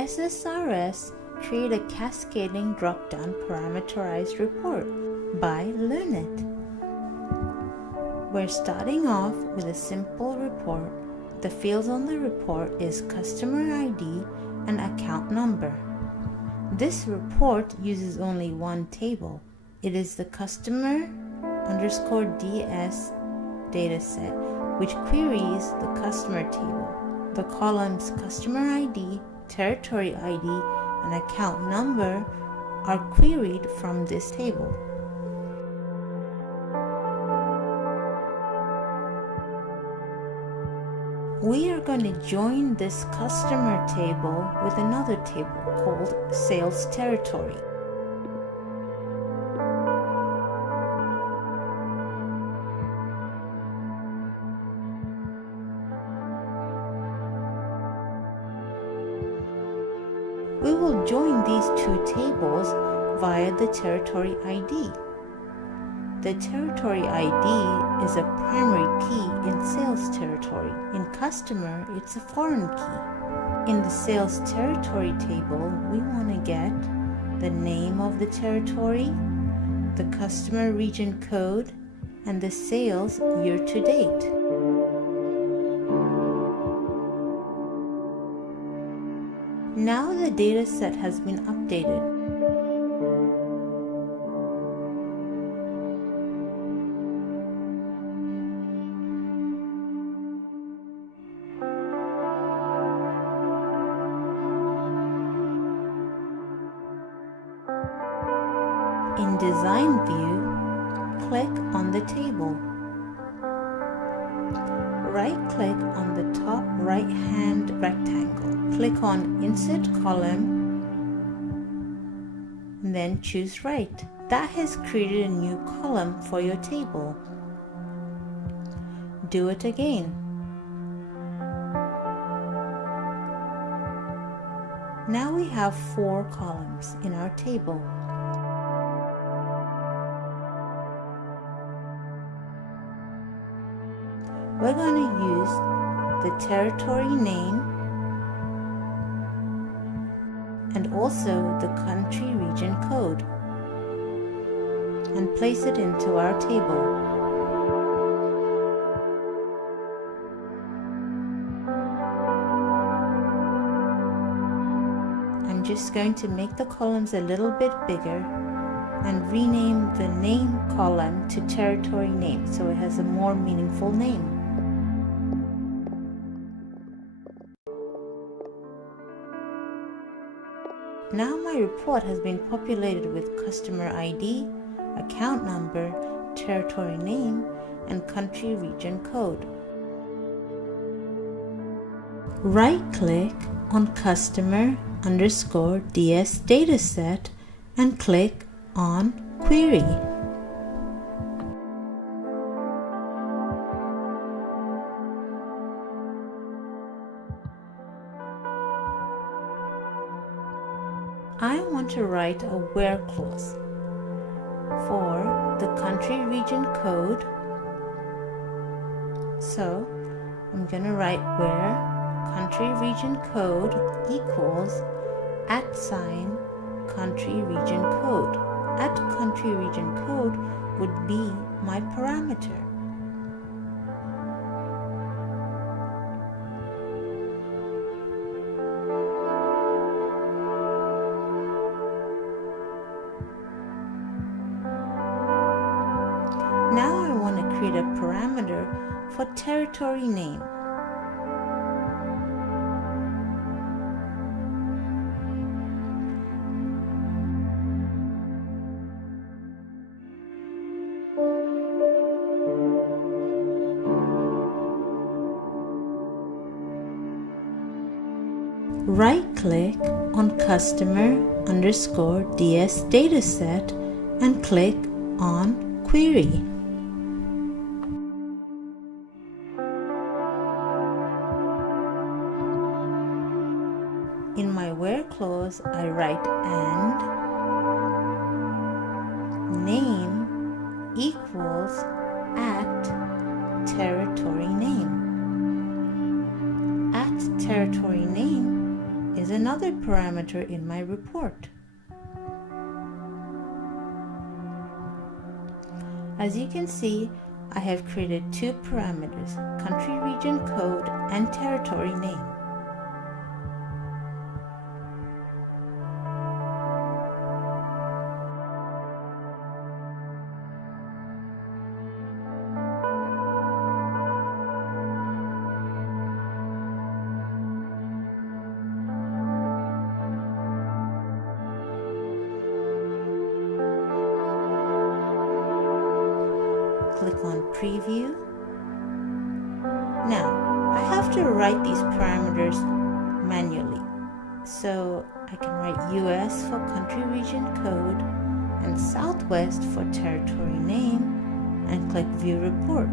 SSRS create a cascading drop-down parameterized report by Learnit. We're starting off with a simple report. The fields on the report is customer ID and account number. This report uses only one table. It is the customer_DS dataset, which queries the customer table. The columns customer ID, territory ID, and account number are queried from this table. We are going to join this customer table with another table called sales territory. We will join these two tables via the territory ID. The territory ID is a primary key in sales territory. In customer, it's a foreign key. In the sales territory table, we want to get the name of the territory, the customer region code, and the sales year to date. Now the data set has been updated. In Design View, click on the table. Right-click on the top right-hand rectangle. Click on Insert Column, and then choose Right. That has created a new column for your table. Do it again. Now we have 4 columns in our table. We're going to use the territory name and also the country region code and place it into our table. I'm just going to make the columns a little bit bigger and rename the name column to territory name so it has a more meaningful name. Now my report has been populated with customer ID, account number, territory name, and country region code. Right-click on customer_DS dataset and click on Query. I want to write a where clause for the country region code. So I'm going to write where country region code equals @country region code. @country region code would be my parameter. Now I want to create a parameter for territory name. Right-click on customer_DS dataset and click on Query. In my where clause, I write and name equals @territory name. @territory name is another parameter in my report. As you can see, I have created two parameters, country, region, code, and territory name. Click on Preview. Now, I have to write these parameters manually. So I can write US for country, region, code, and Southwest for territory name, and click View Report.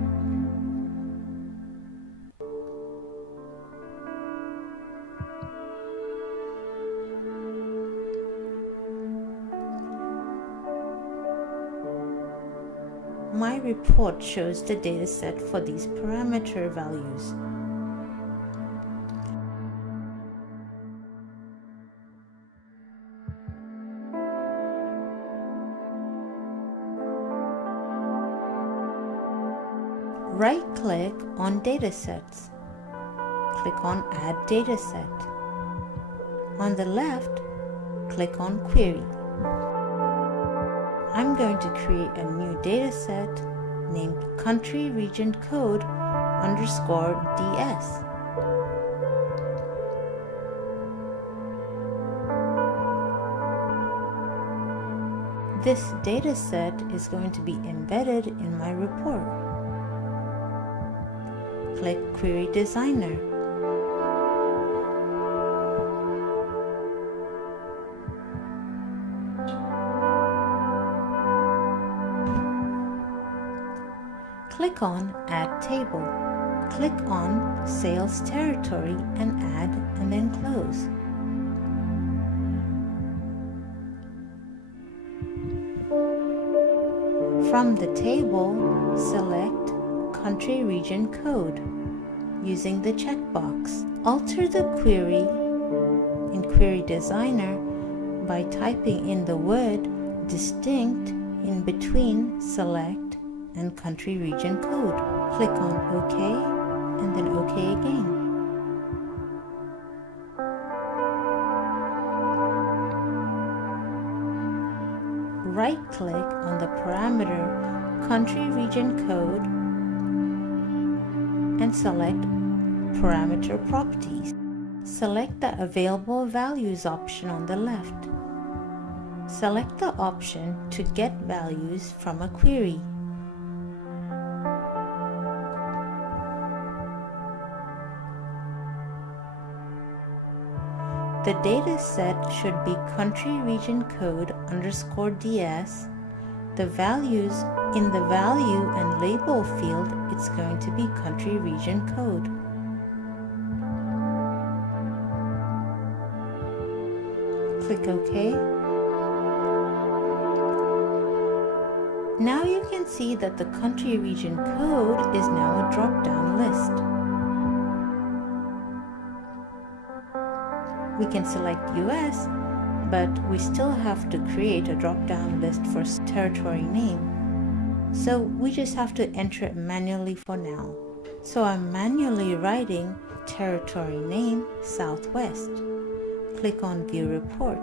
My report shows the dataset for these parameter values. Right-click on Datasets. Click on Add Dataset. On the left, click on Query. I'm going to create a new dataset named country region code _ DS. This dataset is going to be embedded in my report. Click Query Designer. Click on Add Table. Click on Sales Territory and Add, and then Close. From the table, select Country Region Code using the checkbox. Alter the query in Query Designer by typing in the word distinct in between Select and Country Region Code. Click on OK and then OK again. Right-click on the parameter Country Region Code and select Parameter Properties. Select the Available Values option on the left. Select the option to get values from a query. The data set should be country region code _ DS. The values in the value and label field, it's going to be country region code. Click OK. Now you can see that the country region code is now a drop-down list. We can select US, but we still have to create a drop-down list for territory name. So we just have to enter it manually for now. So I'm manually writing territory name Southwest. Click on View Report.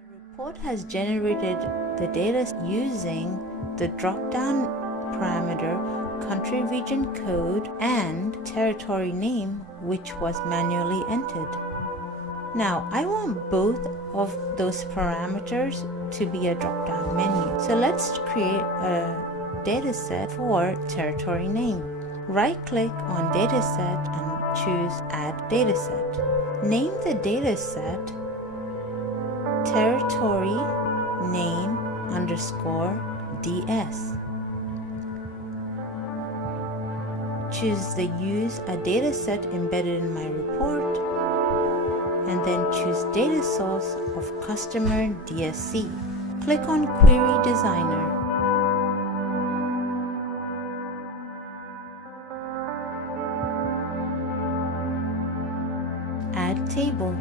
The report has generated the data using the drop-down parameter country region code and territory name, which was manually entered. Now I want both of those parameters to be a drop-down menu. So let's create a dataset for territory name. Right-click on Dataset and choose Add Dataset. Name the dataset Territory Name _ DS. Choose the Use a Dataset embedded in my report and then choose Data Source of Customer DSC. Click on Query Designer. Add Table.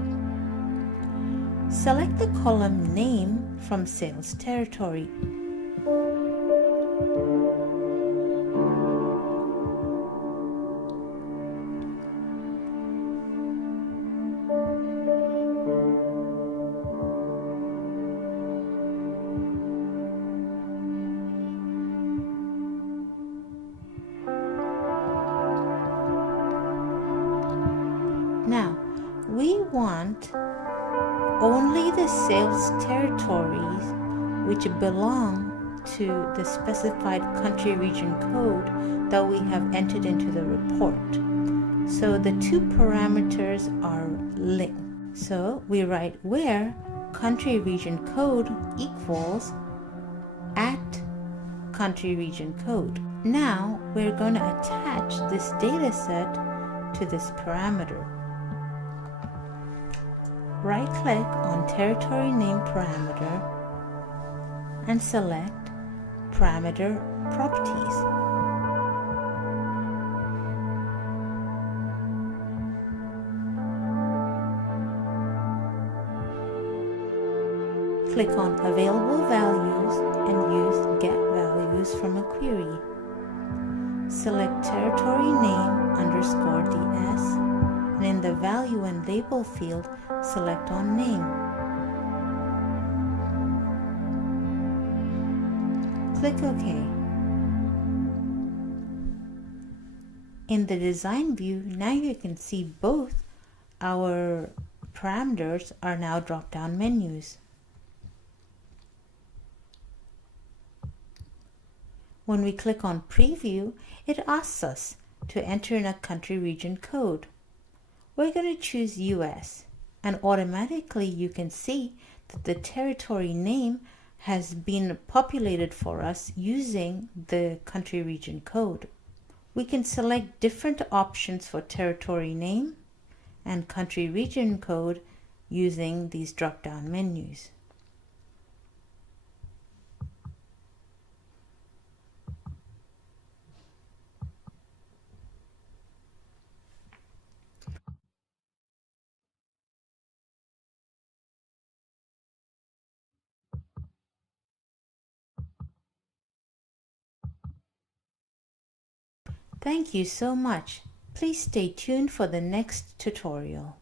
Select the column Name from Sales Territory. Now, we want only the sales territories which belong to the specified country region code that we have entered into the report. So the two parameters are linked. So we write where country region code equals at country region code. Now we're going to attach this data set to this parameter. Right-click on Territory Name parameter and select Parameter Properties. Click on Available Values and use Get Values from a query. Select Territory Name _DS, and in the Value and Label field, select on Name. Click OK. In the design view, now you can see both our parameters are now drop-down menus. When we click on Preview, it asks us to enter in a country region code. We're going to choose US, and automatically you can see that the territory name has been populated for us using the country region code. We can select different options for territory name and country region code using these drop-down menus. Thank you so much. Please stay tuned for the next tutorial.